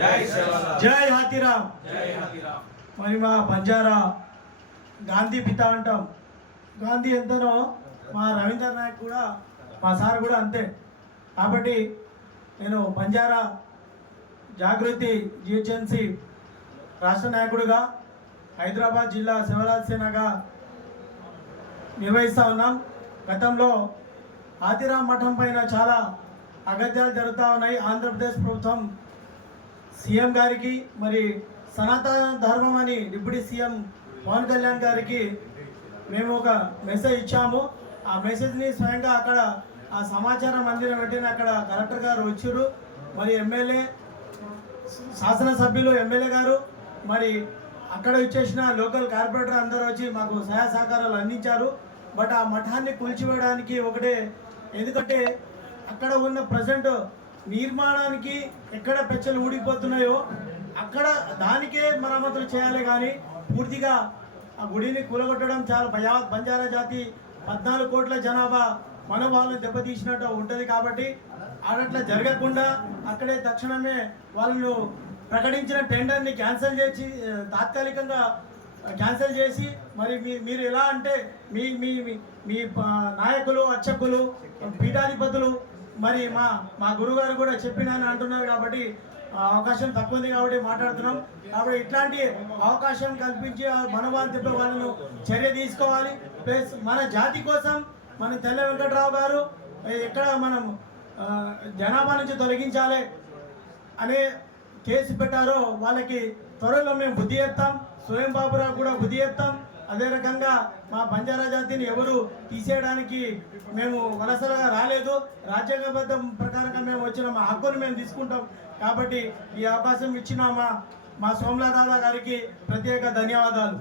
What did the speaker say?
జై జై హాతీరామ్. మరి మా బంజారా గాంధీ పిత అంటాం. గాంధీ ఎంతనో మా రవీంద్ర నాయక్ కూడా మా సార్ కూడా అంతే. కాబట్టి నేను బంజారా జాగృతి జిహెచ్ఎంసి రాష్ట్ర నాయకుడిగా హైదరాబాద్ జిల్లా శివరాజ్ సేనగా నిర్వహిస్తూ ఉన్నాం. గతంలో ఆదిరామ్ మఠం పైన చాలా అగత్యాలు జరుగుతూ ఉన్నాయి. ఆంధ్రప్రదేశ్ ప్రభుత్వం సీఎం గారికి మరి సనాతన ధర్మం అని డిప్యూటీ సీఎం పవన్ కళ్యాణ్ గారికి మేము ఒక మెసేజ్ ఇచ్చాము. ఆ మెసేజ్ని స్వయంగా అక్కడ ఆ సమాచార మందిరం పెట్టిన అక్కడ కలెక్టర్ గారు వచ్చారు మరి ఎమ్మెల్యే శాసనసభ్యులు ఎమ్మెల్యే గారు మరి అక్కడ ఇచ్చేసిన లోకల్ కార్పొరేటర్ అందరూ వచ్చి మాకు సహాయ సహకారాలు అందించారు. బట్ ఆ మఠాన్ని కూల్చివేయడానికి ఒకటే ఎందుకంటే అక్కడ ఉన్న ప్రజెంట్ నిర్మాణానికి ఎక్కడ పెచ్చలు ఊడిపోతున్నాయో అక్కడ దానికే మరమ్మతులు చేయాలి కానీ పూర్తిగా ఆ గుడిని కూలగొట్టడం చాలా భయా బంజారా జాతి పద్నాలుగు కోట్ల జనాభా మనోభావాలను దెబ్బతీసినట్టు ఉంటుంది కాబట్టి అట్లా జరగకుండా అక్కడే తక్షణమే వాళ్ళు ప్రకటించిన టెండర్ని క్యాన్సిల్ చేసి తాత్కాలికంగా క్యాన్సిల్ చేసి మరి మీ మీరు ఎలా అంటే మీ మీ మీ- నాయకులు అర్చకులు పీఠాధిపతులు మరి మా మా గురుగారు కూడా చెప్పినని అంటున్నారు కాబట్టి ఆ అవకాశం తక్కువ ఉంది కాబట్టి మాట్లాడుతున్నాం. కాబట్టి ఇట్లాంటి అవకాశం కల్పించి మనవాళ్ళు తిప్పే వాళ్ళను చర్య తీసుకోవాలి. ప్లస్ మన జాతి కోసం మన తెల్ల వెంకట్రావు గారు ఎక్కడ మనం జనాభా నుంచి తొలగించాలి అనే కేసు పెట్టారో వాళ్ళకి త్వరలో మేము బుద్ధి చేస్తాం స్వయం బాబురావు కూడా బుద్ధి చేస్తాం అదే రకంగా మా బంజారా జాతిని ఎవరు తీసేయడానికి మేము వలసలుగా రాలేదు. రాజ్యాంగబద్ధ ప్రకారంగా మేము వచ్చిన మా హక్కును మేము తీసుకుంటాం. కాబట్టి ఈ అవకాశం ఇచ్చిన మా మా సోమలా గారికి ప్రత్యేక ధన్యవాదాలు.